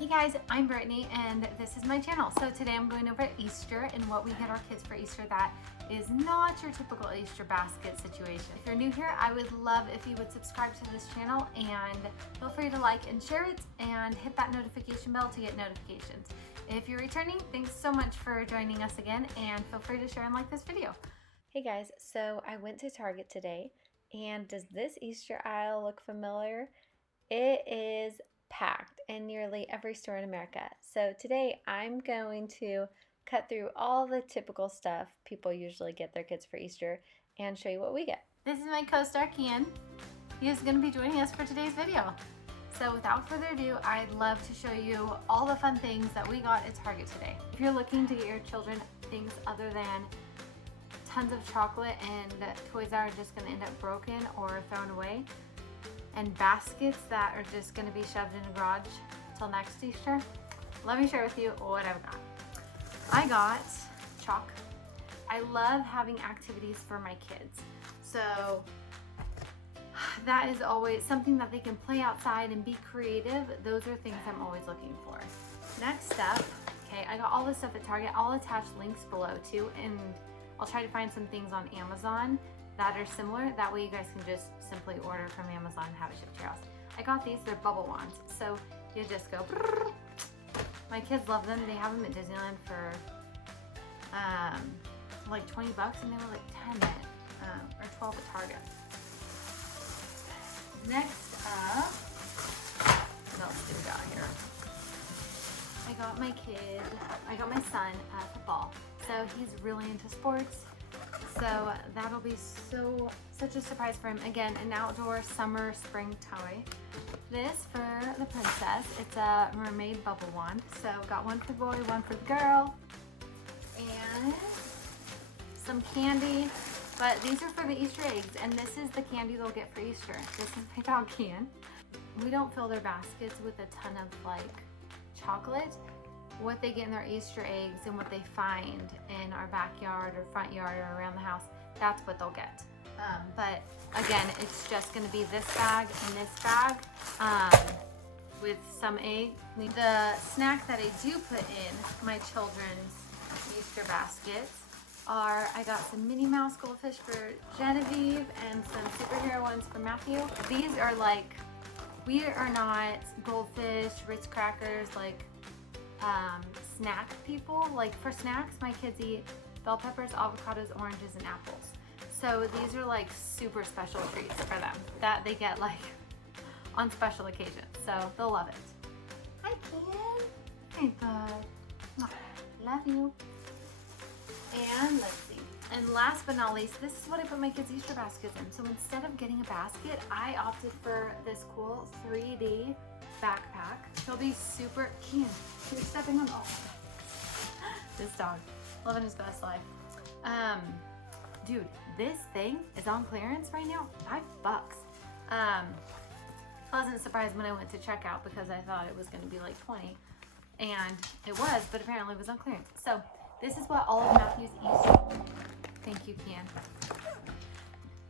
Hey guys, I'm Brittany and this is my channel. So today I'm going over Easter and what we get our kids for Easter that is not your typical Easter basket situation. If you're new here, I would love if you would subscribe to this channel and feel free to like and share it and hit that notification bell to get notifications. If you're returning, thanks so much for joining us again and feel free to share and like this video. Hey guys, so I went to Target today and does this Easter aisle look familiar? It is packed in nearly every store in America. So today I'm going to cut through all the typical stuff people usually get their kids for Easter and show you what we get. This is my co-star Kian. He is going to be joining us for today's video. So without further ado, I'd love to show you all the fun things that we got at Target today. If you're looking to get your children things other than tons of chocolate and toys that are just going to end up broken or thrown away, and baskets that are just going to be shoved in a garage till next Easter, let me share with you what I've got. I got chalk. I love having activities for my kids. So that is always something that they can play outside and be creative. Those are things I'm always looking for. Next up, okay, I got all this stuff at Target. I'll attach links below too, and I'll try to find some things on Amazon that are similar. That way you guys can just simply order from Amazon and have it shipped to your house. I got these, they're bubble wands. So you just go, brrr. My kids love them. They have them at Disneyland for like 20 bucks and they were like 10 or 12 at Target. Next up, what else do we got here? I got my son football. So he's really into sports. So that'll be such a surprise for him. Again, an outdoor summer spring toy. This for the princess, it's a mermaid bubble wand. So got one for the boy, one for the girl. And some candy, but these are for the Easter eggs, and this is the candy they'll get for Easter. This is my dog Can. We don't fill their baskets with a ton of like chocolate. What they get in their Easter eggs and what they find in our backyard or front yard or around the house, that's what they'll get. But again, it's just gonna be this bag and this bag with some egg. The snack that I do put in my children's Easter baskets are, I got some Minnie Mouse goldfish for Genevieve and some superhero ones for Matthew. These are like, we are not goldfish, Ritz crackers, like snack people. Like for snacks, my kids eat bell peppers, avocados, oranges, and apples. So these are like super special treats for them that they get like on special occasions. So they'll love it. Hi, Ken. Hey, bud. Love you. And let's see. And last but not least, this is what I put my kids' Easter baskets in. So instead of getting a basket, I opted for this cool 3D backpack. He'll be super keen. You're stepping on this dog, living his best life. Dude, this thing is on clearance right now, $5. Pleasant surprise when I went to checkout because I thought it was going to be like 20, and it was, but apparently it was on clearance. So this is what all of Matthew's Easter. Thank you, Kian.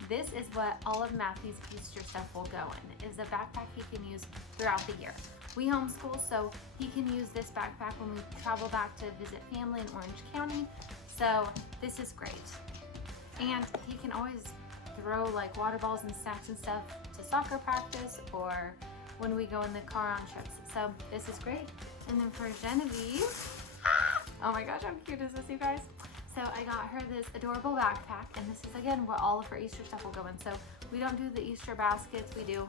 This is what all of Matthew's Easter stuff will go in, is a backpack he can use throughout the year. We homeschool, so he can use this backpack when we travel back to visit family in Orange County. So this is great. And he can always throw like water balls and snacks and stuff to soccer practice or when we go in the car on trips. So this is great. And then for Genevieve, oh my gosh, how cute is this, you guys? So I got her this adorable backpack, and this is again what all of her Easter stuff will go in. So we don't do the Easter baskets, we do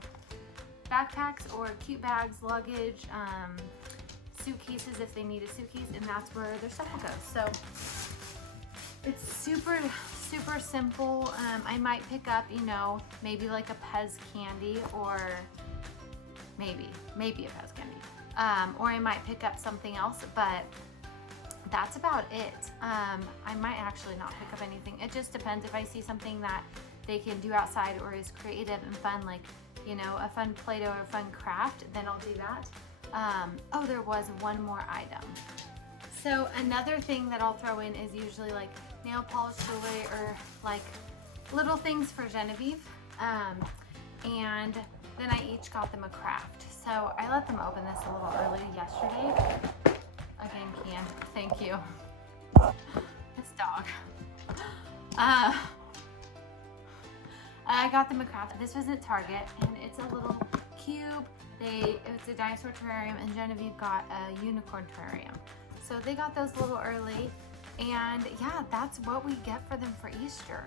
backpacks or cute bags, luggage, suitcases if they need a suitcase, and that's where their stuff will go. So it's super simple. I might pick up, you know, maybe like a Pez candy, or maybe a Pez candy, or I might pick up something else, but that's about it. I might actually not pick up anything. It just depends. If I see something that they can do outside or is creative and fun, like, you know, a fun Play-Doh or a fun craft, then I'll do that. Oh, there was one more item. So another thing that I'll throw in is usually like nail polish jewelry or like little things for Genevieve. And then I each got them a craft. So I let them open this a little early yesterday. Again, Kian, thank you. This dog. I got them a craft. This was at Target, and it's a little cube. It's a dinosaur terrarium, and Genevieve got a unicorn terrarium. So they got those a little early, and yeah, that's what we get for them for Easter.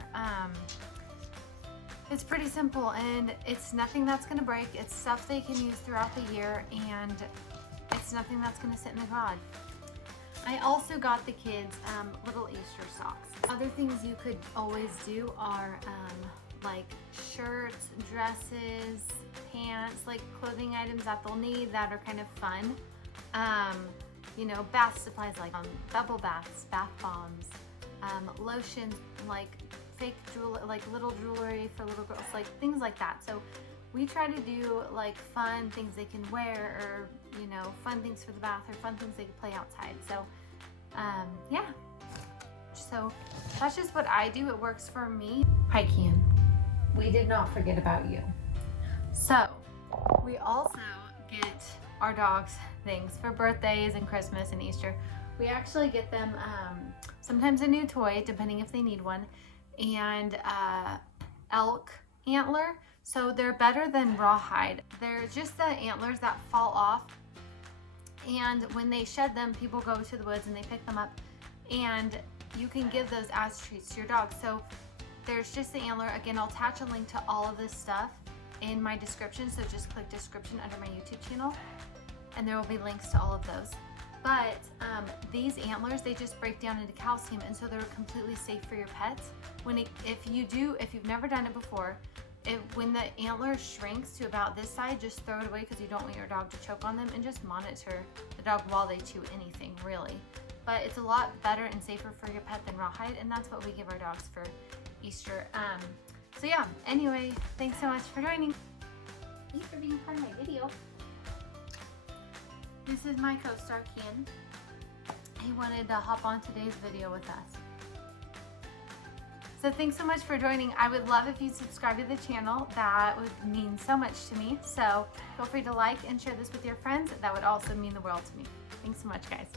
It's pretty simple, and it's nothing that's gonna break. It's stuff they can use throughout the year, and it's nothing that's gonna sit in the garage. I also got the kids little Easter socks. Other things you could always do are like shirts, dresses, pants, like clothing items that they'll need that are kind of fun. You know, bath supplies like bubble baths, bath bombs, lotions, like fake jewelry, like little jewelry for little girls, like things like that. So we try to do like fun things they can wear, or you know, fun things for the bath, or fun things they can play outside. So yeah, so that's just what I do. It works for me. Hi, Kian. We did not forget about you. So we also get our dogs things for birthdays and Christmas and Easter. We actually get them sometimes a new toy, depending if they need one, and elk antler. So they're better than rawhide. They're just the antlers that fall off, and when they shed them, people go to the woods and they pick them up, and you can give those as treats to your dog. So there's just the antler. Again, I'll attach a link to all of this stuff in my description, so just click description under my YouTube channel, and there will be links to all of those. But these antlers, they just break down into calcium, and so they're completely safe for your pets. If you've never done it before, when the antler shrinks to about this size, just throw it away, because you don't want your dog to choke on them, and just monitor the dog while they chew anything, really. But it's a lot better and safer for your pet than rawhide, and that's what we give our dogs for Easter. So yeah, anyway, thanks so much for joining. Thanks for being part of my video. This is my co-star, Kian. He wanted to hop on today's video with us. So thanks so much for joining. I would love if you subscribe to the channel. That would mean so much to me. So feel free to like and share this with your friends. That would also mean the world to me. Thanks so much, guys.